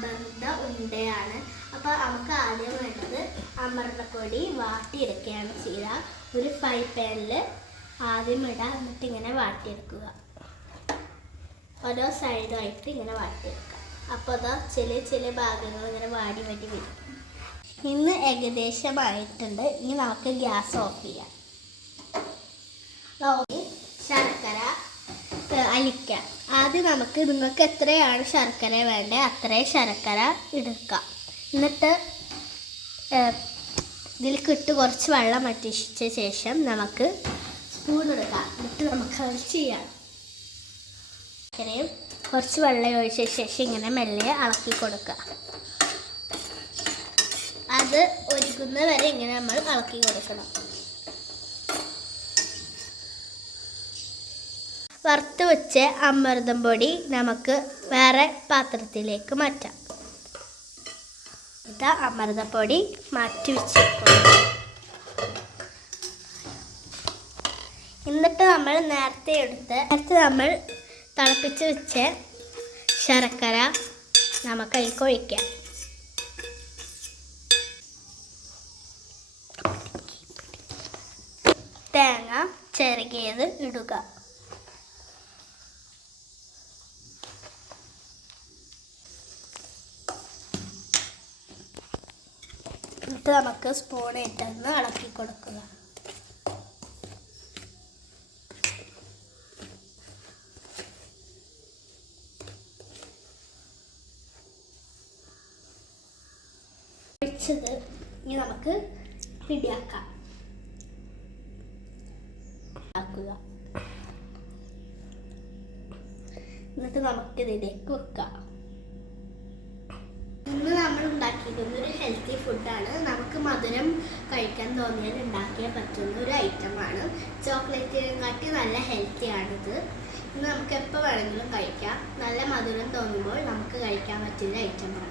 അമൃത ഉണ്ടയാണ്. അപ്പോൾ നമുക്ക് ആദ്യം വേണ്ടത് അമൃതപ്പൊടി വാട്ടിയെടുക്കുകയാണ് ചെയ്യുക. ഒരു ഫ്രൈ പാനിൽ ആദ്യം ഇടാം, എന്നിട്ട് ഇങ്ങനെ വാട്ടിയെടുക്കുക. ഓരോ സൈഡായിട്ട് ഇങ്ങനെ വാട്ടിയെടുക്കുക. അപ്പോൾ അതാ ചില ഭാഗങ്ങൾ ഇങ്ങനെ വാടി വരും. ഇന്ന് ഏകദേശമായിട്ടുണ്ട്. ഇനി നമുക്ക് ഗ്യാസ് ഓഫ് ചെയ്യാം. ശർക്കര അലിക്കാം. ആദ്യം നിങ്ങൾക്ക് എത്രയാണ് ശർക്കര വേണ്ടത് അത്രയും ശർക്കര എടുക്കാം. എന്നിട്ട് ഇതിൽക്കിട്ട് കുറച്ച് വെള്ളം വറ്റിച്ച ശേഷം നമുക്ക് സ്പൂൺ എടുക്കാം. എന്നിട്ട് നമുക്ക് അത് ചെയ്യാം. ശർക്കരയും കുറച്ച് വെള്ളം ഒഴിച്ച ശേഷം ഇങ്ങനെ മെല്ലെ ഇളക്കി കൊടുക്കുക. അത് ഒരുക്കുന്ന വരെ ഇങ്ങനെ നമ്മൾ ഇളക്കി കൊടുക്കണം. വറുത്ത് വെച്ച അമൃതം പൊടി നമുക്ക് വേറെ പാത്രത്തിലേക്ക് മാറ്റാം. ഇത് അമൃതപ്പൊടി മാറ്റി വെച്ചേക്കും. എന്നിട്ട് നമ്മൾ നേരത്തെ നമ്മൾ തിളപ്പിച്ച് വെച്ച ശർക്കര നമുക്ക് അതിലേക്ക് ഒഴിക്കാം. തേങ്ങ ചിരകിയത് ഇടുക. എന്നിട്ട് നമുക്ക് സ്പൂൺ ഇട്ടൊന്ന് ഇളക്കി കൊടുക്കുക. ഒഴിച്ചത് ഇനി നമുക്ക് പിടിയാക്കാം. എന്നിട്ട് നമുക്കിതിലേക്ക് വെക്കാം. ഇന്ന് നമ്മൾ ഉണ്ടാക്കിയിരിക്കുന്ന ഒരു ഹെൽത്തി ഫുഡാണ്. നമുക്ക് മധുരം കഴിക്കാൻ തോന്നിയാൽ ഉണ്ടാക്കിയാൽ പറ്റുന്ന ഒരു ഐറ്റമാണ്. ചോക്ലേറ്റിനെക്കാട്ടി നല്ല ഹെൽത്തിയാണിത്. ഇന്ന് നമുക്ക് എപ്പോൾ വേണമെങ്കിലും കഴിക്കാം. നല്ല മധുരം തോന്നുമ്പോൾ നമുക്ക് കഴിക്കാൻ പറ്റുന്ന ഐറ്റമാണ്.